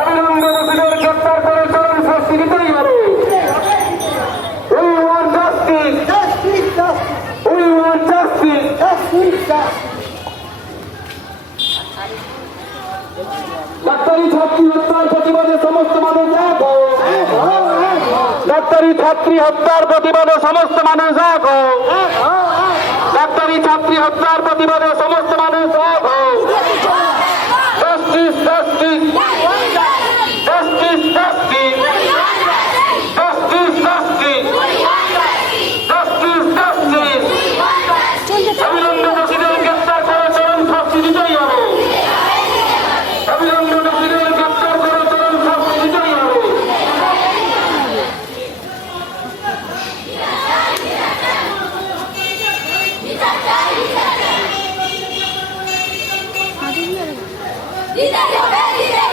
অবিলম্বে দোষীদের গ্রেপ্তার করে চরম শাস্তি দিতেই হবে। We want justice. We want justice. ডাক্তারি ছাত্রী হত্যার প্রতিবাদে সমস্ত মানুষ এক হও। ডাক্তারি ছাত্রী হত্যার প্রতিবাদে সমস্ত মানুষ এক হও। ডাক্তারি ছাত্রী হত্যার প্রতিবাদে সমস্ত মানুষ এক হও। Justice justice justice justice justice justice justice justice অবিলম্বে দোষীদের গ্রেপ্তার করে চরম শাস্তি দিতেই হবে। অবিলম্বে দোষীদের গ্রেপ্তার করে চরম শাস্তি দিতেই হবে। দিতে হবে